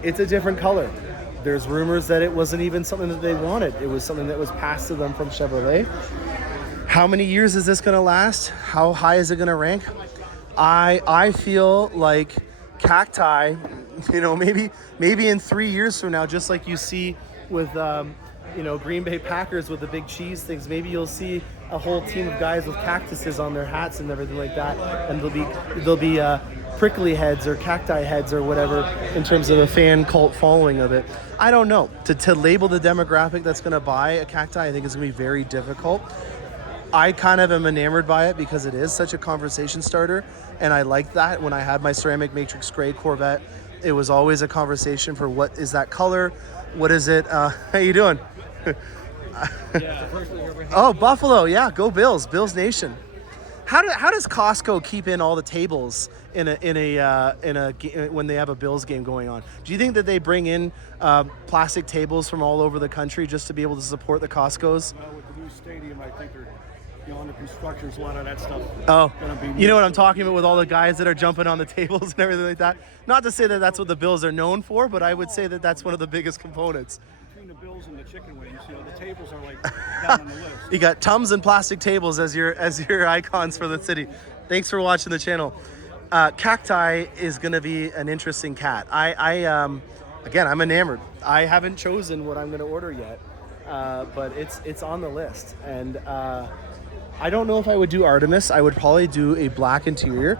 It's a different color. There's rumors that it wasn't even something that they wanted. It was something that was passed to them from Chevrolet. How many years is this going to last? How high is it going to rank? I feel like Cacti, maybe in 3 years from now, just like you see with Green Bay Packers with the big cheese things, maybe you'll see a whole team of guys with cactuses on their hats and everything like that, and there'll be prickly heads or cacti heads or whatever in terms of a fan cult following of it. I don't know. To label the demographic that's going to buy a Cacti, I think is going to be very difficult. I kind of am enamored by it because it is such a conversation starter, and I like that. When I had my ceramic matrix gray Corvette, it was always a conversation for what is that color, what is it, how you doing? Oh, Buffalo, yeah, go Bills, Bills Nation. How does Costco keep in all the tables in a when they have a Bills game going on? Do you think that they bring in plastic tables from all over the country just to be able to support the Costcos? Well, with the new stadium, I think they're under construction, so a lot of that stuff. Oh, you know what I'm talking about with all the guys that are jumping on the tables and everything like that. Not to say that that's what the Bills are known for, but I would say that that's one of the biggest components. Between the Bills and the chicken wings, the tables are like down on the list. You got Tums and plastic tables as your icons for the city. Thanks for watching the channel. Cacti is going to be an interesting cat. Again, I'm enamored. I haven't chosen what I'm going to order yet, but it's on the list. And I don't know if I would do Artemis. I would probably do a black interior,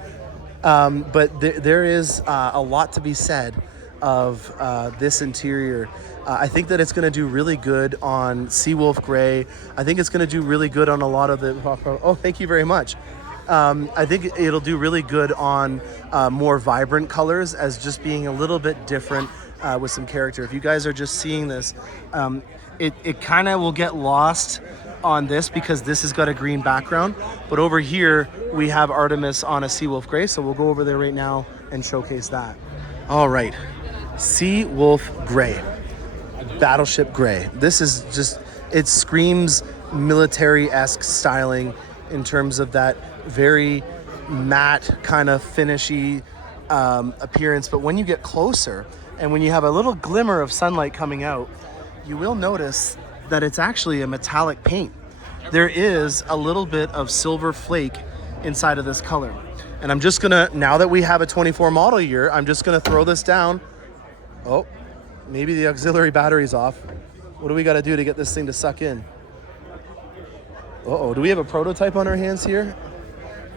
but there is a lot to be said of this interior. I think that it's going to do really good on Seawolf Gray. I think it's going to do really good on a lot of the... Oh, thank you very much. I think it'll do really good on more vibrant colors as just being a little bit different with some character. If you guys are just seeing this, it kind of will get lost on this because this has got a green background. But over here, we have Artemis on a Seawolf Gray, so we'll go over there right now and showcase that. All right, Seawolf Gray. Battleship Gray. This is just, it screams military-esque styling in terms of that very matte kind of finishy appearance. But when you get closer and when you have a little glimmer of sunlight coming out, you will notice that it's actually a metallic paint. There is a little bit of silver flake inside of this color. And I'm just gonna, now that we have a 24 model year, I'm just gonna throw this down. Oh, maybe the auxiliary battery's off. What do we gotta do to get this thing to suck in? Uh-oh, do we have a prototype on our hands here?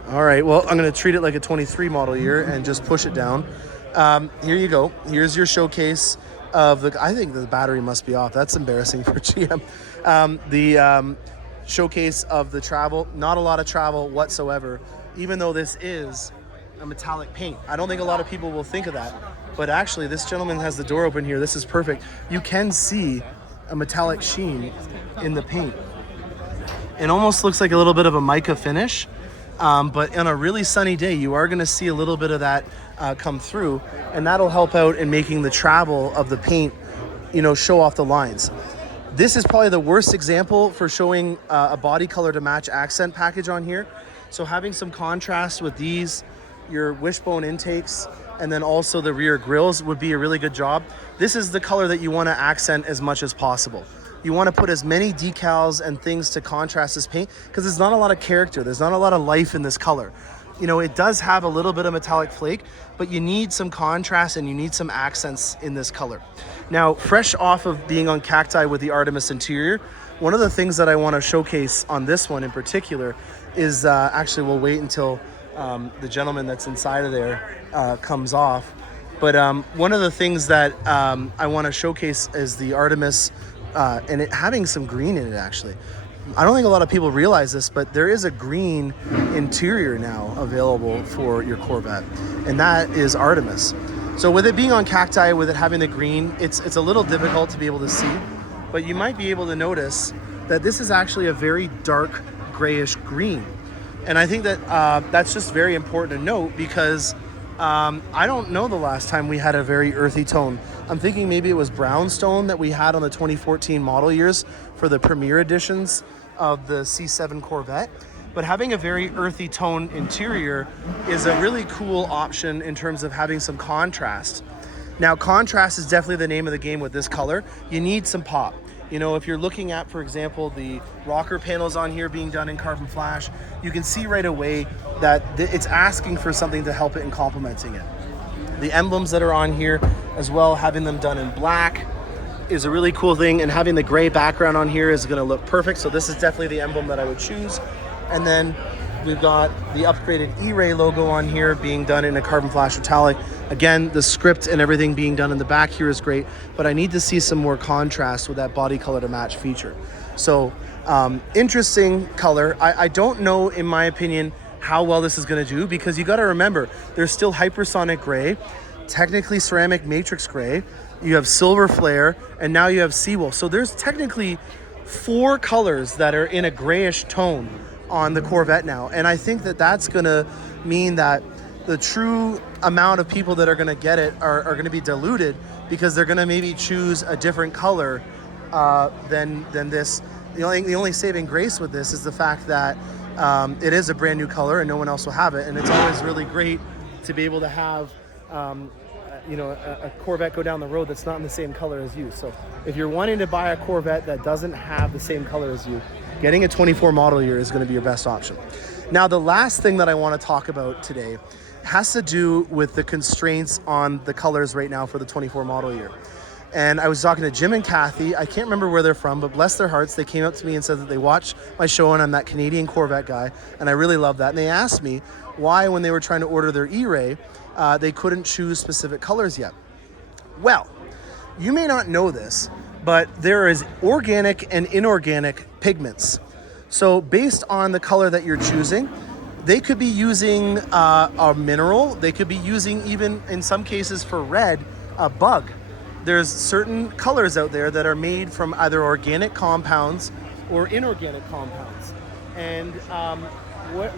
All right, well, I'm gonna treat it like a 23 model year and just push it down. Here you go. Here's your showcase of the, I think the battery must be off. That's embarrassing for GM. The showcase of the travel, not a lot of travel whatsoever, even though this is a metallic paint. I don't think a lot of people will think of that, but actually this gentleman has the door open here. This is perfect. You can see a metallic sheen in the paint. It almost looks like a little bit of a mica finish, but on a really sunny day, you are gonna see a little bit of that come through, and that'll help out in making the travel of the paint, you know, show off the lines. This is probably the worst example for showing a body color to match accent package on here. So having some contrast with these, your wishbone intakes, and then also the rear grills would be a really good job. This is the color that you want to accent as much as possible. You want to put as many decals and things to contrast this paint because there's not a lot of character. There's not a lot of life in this color. You know, it does have a little bit of metallic flake, but you need some contrast and you need some accents in this color. Now, fresh off of being on Cacti with the Artemis interior, one of the things that I want to showcase on this one in particular is, actually we'll wait until the gentleman that's inside of there comes off. But one of the things that I want to showcase is the Artemis and it having some green in it actually. I don't think a lot of people realize this, but there is a green interior now available for your Corvette, and that is Artemis. So with it being on Cacti, with it having the green, it's a little difficult to be able to see, but you might be able to notice that this is actually a very dark grayish green. And I think that that's just very important to note because I don't know the last time we had a very earthy tone. I'm thinking maybe it was brownstone that we had on the 2014 model years for the premier editions of the C7 Corvette. But having a very earthy tone interior is a really cool option in terms of having some contrast. Now, contrast is definitely the name of the game with this color. You need some pop. You know, if you're looking at, for example, the rocker panels on here being done in carbon flash, you can see right away that it's asking for something to help it and complementing it. The emblems that are on here as well, having them done in black is a really cool thing, and having the gray background on here is gonna look perfect. So this is definitely the emblem that I would choose. And then we've got the upgraded E-Ray logo on here being done in a carbon flash metallic. Again, the script and everything being done in the back here is great, but I need to see some more contrast with that body color to match feature. So interesting color. I don't know, in my opinion, how well this is gonna do, because you gotta remember, there's still hypersonic gray, technically ceramic matrix gray, you have silver flare, and now you have seawolf. So there's technically 4 colors that are in a grayish tone on the Corvette now. And I think that that's gonna mean that the true amount of people that are gonna get it are gonna be diluted, because they're gonna maybe choose a different color than this. The only saving grace with this is the fact that it is a brand new color and no one else will have it. And it's always really great to be able to have a Corvette go down the road that's not in the same color as you. So if you're wanting to buy a Corvette that doesn't have the same color as you, getting a 24 model year is going to be your best option. Now, the last thing that I want to talk about today has to do with the constraints on the colors right now for the 24 model year. And I was talking to Jim and Kathy. I can't remember where they're from, but bless their hearts, they came up to me and said that they watched my show and I'm that Canadian Corvette guy, and I really love that. And they asked me why, when they were trying to order their E-Ray, they couldn't choose specific colors yet. Well, you may not know this, but there is organic and inorganic pigments. So based on the color that you're choosing, they could be using a mineral. They could be using, even in some cases for red, a bug. There's certain colors out there that are made from either organic compounds or inorganic compounds. And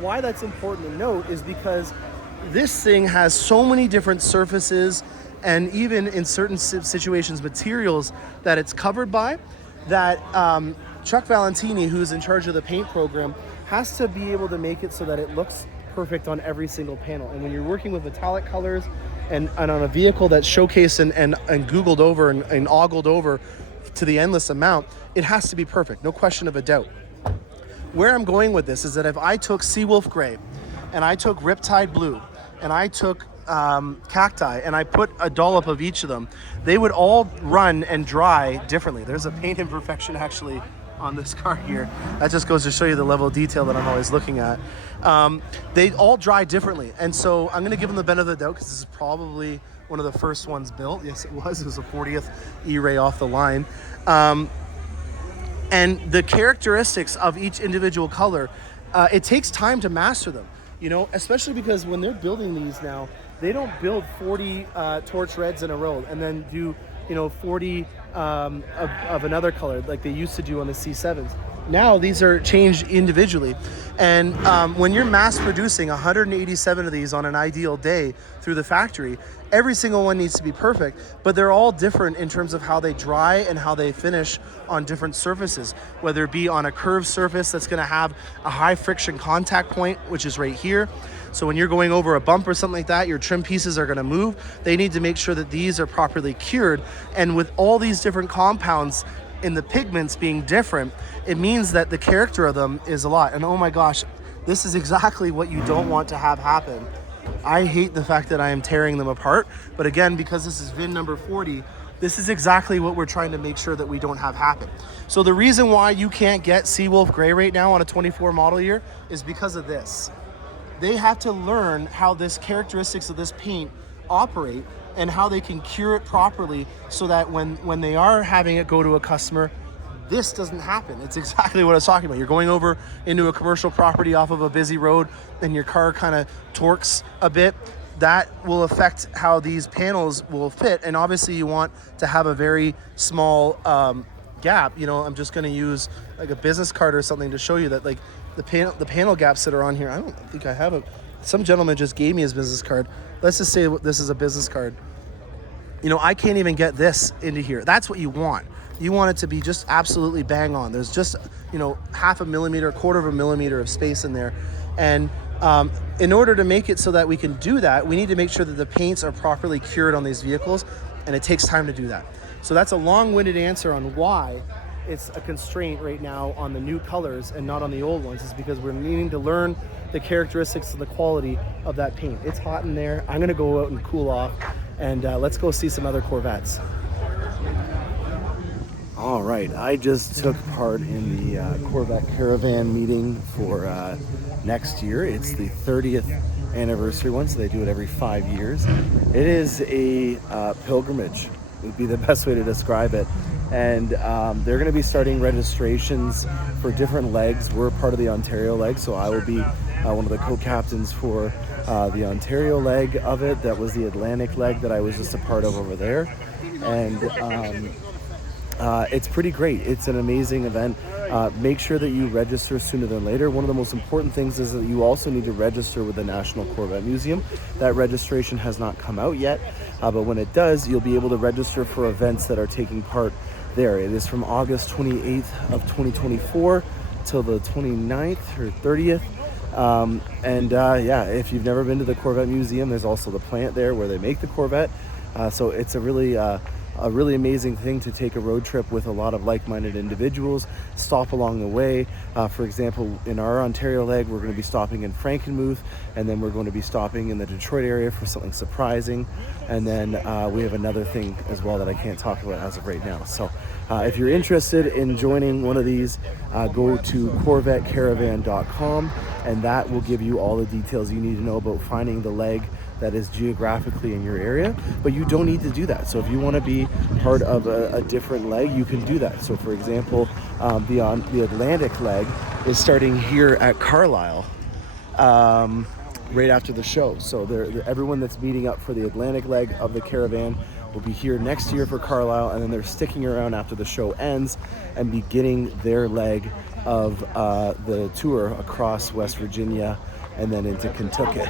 why that's important to note is because this thing has so many different surfaces, and even in certain situations, materials that it's covered by, that Chuck Valentini, who's in charge of the paint program, has to be able to make it so that it looks perfect on every single panel. And when you're working with metallic colors and on a vehicle that's showcased and Googled over and ogled over to the endless amount, it has to be perfect, no question of a doubt. Where I'm going with this is that if I took Seawolf Gray and I took Riptide Blue and I took Cacti and I put a dollop of each of them, they would all run and dry differently. There's a paint imperfection actually on this car here. That just goes to show you the level of detail that I'm always looking at. They all dry differently. And so I'm gonna give them the benefit of the doubt because this is probably one of the first ones built. Yes, it was a 40th E-Ray off the line. And the characteristics of each individual color, it takes time to master them, you know, especially because when they're building these now, they don't build 40 torch reds in a row and then do, you know, 40 of another color like they used to do on the C7s. Now these are changed individually. And when you're mass producing 187 of these on an ideal day through the factory, every single one needs to be perfect, but they're all different in terms of how they dry and how they finish on different surfaces, whether it be on a curved surface that's gonna have a high friction contact point, which is right here. So when you're going over a bump or something like that, your trim pieces are gonna move. They need to make sure that these are properly cured. And with all these different compounds in the pigments being different, it means that the character of them is a lot. And oh my gosh, this is exactly what you don't want to have happen. I hate the fact that I am tearing them apart, but again, because this is VIN number 40, this is exactly what we're trying to make sure that we don't have happen. So the reason why you can't get Seawolf Gray right now on a 24 model year is because of this. They have to learn how this characteristics of this paint operate and how they can cure it properly so that when they are having it go to a customer, this doesn't happen. It's exactly what I was talking about. You're going over into a commercial property off of a busy road and your car kind of torques a bit. That will affect how these panels will fit. And obviously you want to have a very small gap. You know, I'm just going to use like a business card or something to show you that like the panel gaps that are on here. I don't think I have some gentleman just gave me his business card. Let's just say this is a business card. You know, I can't even get this into here. That's what you want. You want it to be just absolutely bang on. There's just, you know, half a millimeter, a quarter of a millimeter of space in there. And in order to make it so that we can do that, we need to make sure that the paints are properly cured on these vehicles, and it takes time to do that. So that's a long-winded answer on why it's a constraint right now on the new colors and not on the old ones, is because we're needing to learn the characteristics and the quality of that paint. It's hot in there. I'm gonna go out and cool off, and let's go see some other Corvettes. All right, I just took part in the Corvette Caravan meeting for next year. It's the 30th anniversary one, so they do it every 5 years. It is a pilgrimage, would be the best way to describe it. And they're going to be starting registrations for different legs. We're part of the Ontario leg, so I will be one of the co-captains for the Ontario leg of it. That was the Atlantic leg that I was just a part of over there. And it's pretty great. It's an amazing event. Make sure that you register sooner than later. One of the most important things is that you also need to register with the National Corvette Museum. That registration has not come out yet, but when it does, you'll be able to register for events that are taking part there. It is from August 28th of 2024 till the 29th or 30th. Yeah, if you've never been to the Corvette Museum, there's also the plant there where they make the Corvette. So it's a really amazing thing to take a road trip with a lot of like-minded individuals, stop along the way. For example, in our Ontario leg, we're going to be stopping in Frankenmuth, and then we're going to be stopping in the Detroit area for something surprising. And then we have another thing as well that I can't talk about as of right now. So if you're interested in joining one of these, go to CorvetteCaravan.com, and that will give you all the details you need to know about finding the leg that is geographically in your area. But you don't need to do that. So if you want to be part of a different leg, you can do that. So for example, the Atlantic leg is starting here at Carlisle right after the show. So everyone that's meeting up for the Atlantic leg of the Caravan will be here next year for Carlisle, and then they're sticking around after the show ends and beginning their leg of the tour across West Virginia and then into Kentucky.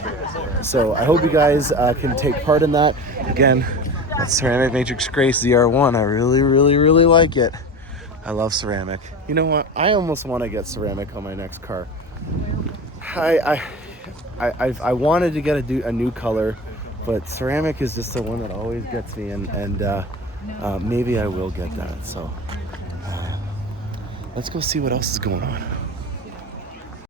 So I hope you guys can take part in that. Again, that Ceramic Matrix Gray ZR1, I really, really, really like it. I love ceramic. You know what? I almost want to get ceramic on my next car. I I wanted to get a new color, but ceramic is just the one that always gets me, and maybe I will get that. So let's go see what else is going on.